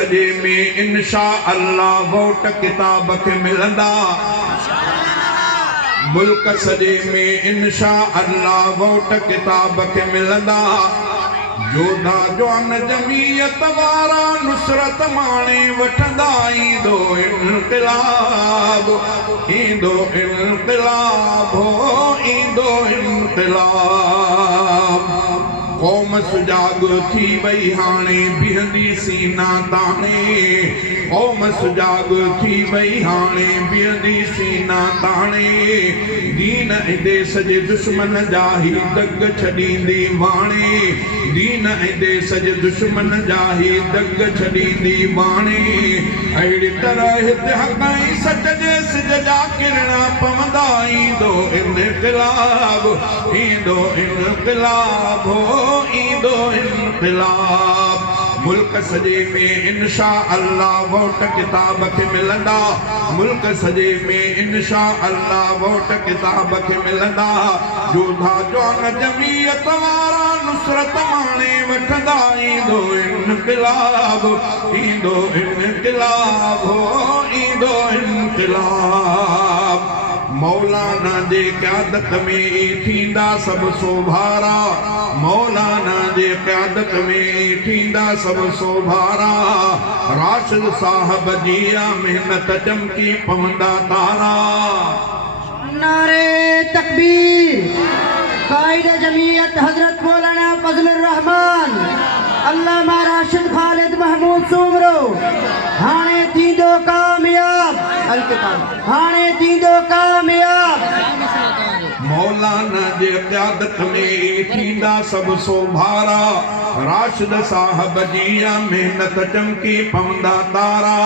सजे में इंशा अल्लाह वोट किताब के मिलंदा। मुल्क सजे में इंशा अल्लाह वोट किताब के मिलंदा। जोधा जवान जमीयत वारा नुसरत माणे वठंदा। ईंदो इनक़िलाब, ईंदो इनक़िलाब, ईंदो इनक़िलाब। क़ौम सुजाग थी वई हाणे बीहंदी सीना ताणे। क़ौम सुजाग थी वई हाणे बीहंदी सीना ताणे। दीन ऐं देश जे दुश्मन जा ही दग छॾींदी वाणे। दीन ऐं देश जे दुश्मन जा ही दग छॾींदी वाणे। अहिड़ी तरह हिते हक़ ऐं सच जे सिज जा किरणा पवंदा। ईंदो इनक़िलाब, ईंदो इनक़िलाब, ईंदो इनक़िलाब। मुल्क सजे में इंशा अल्लाह वोट किताब के मिलंदा। मुल्क सजे में इंशा अल्लाह वोट किताब के मिलंदा। जोधा जवान जमीयत वारा नुसरत माणे वठंदा। ईंदो इनक़िलाब, ईंदो इनक़िलाब, ईंदो इनक़िलाब। मौलाना जे क़यादत में थींदा सब सोभारा। मौलाना जे क़यादत में थींदा सब सोभारा। राशिद साहब जी मेहनत चमकी पवंदा तारा। नारे तकबीर। कायद जमीयत हजरत मौलाना फजलुर रहमान अल्लामा राशिद खालिद महमूद सूमरो हाणे थींदो कामयाब। हाणे थींदो कामयाब। मौलाना जे क़यादत में थींदा सब सोभारा। राशिद साहब जी मेहनत चमकी पवंदा तारा।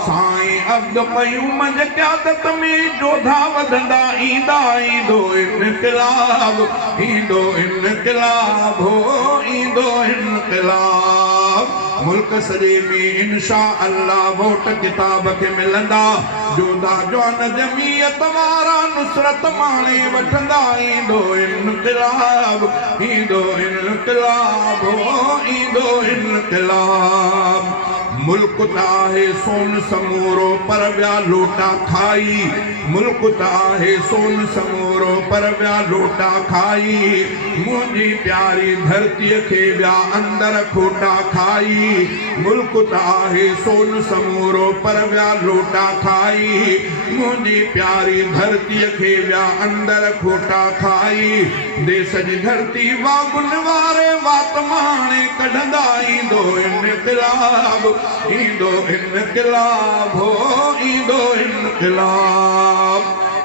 साईं अब्दुल क़यूम जे क़यादत में जोधा वधंदा। ईंदा ईंदो इनक़िलाब, ईंदो इनक़िलाब, ईंदो इनक़िलाब। मुल्क सजे में इंशा अल्लाह वोट किताब के मिलंदा। जोधा जवान जमीयत वारा नुसरत माणे वठंदा। ईंदो इनक़िलाब, ईंदो इनक़िलाब, ईंदो इनक़िलाब। मुल्क ताहे सोन समूरो पर व्या लोटा खाई। मुल्क ताहे सोन समूरो पर व्या लोटा खाई। मुंहिंजी प्यारी धरती के व्या अंदर खोटा खाई। मुल्क ताहे सोन समूरो पर व्या लोटा खाई। मुंहिंजी प्यारी धरती के व्या अंदर खोटा खाई। देश जी धरती वागुन वारे वात माणे कढंदा। ईंदो इनक़िलाब, ईंदो इनक़िलाब, ईंदो इनक़िलाब।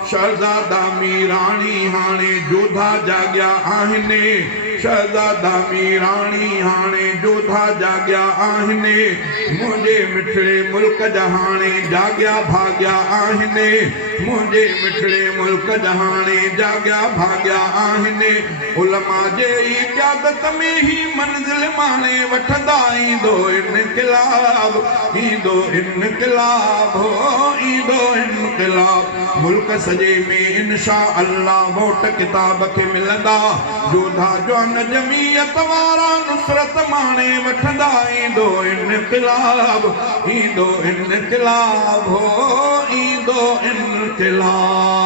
शहज़ादा मीराणी हाणे जोधा जाॻिया आहिनि। शहज़ादा मीराणी हाणे जोधा जाॻिया आहिनि। मुंहिंजे मिठड़े मुल्क जा हाणे जाॻिया भाॻिया आहिनि। मुंहिंजे मिठड़े मुल्क जा हाणे जाॻिया भाॻिया आहिनि। उलमा जे क़यादत में ही मंज़िल माणे वठंदा। ईंदो इनक़िलाब, ईंदो इनक़िलाब, ईंदो इनक़िलाब। मुल्क सजे में इंशा अल्लाह वोट किताब के मिलंदा। जोधा जवान जमीयत वारा नुसरत माणे वठंदा। ईंदो इनक़िलाब, ईंदो इनक़िलाब, ईंदो इनक़िलाब।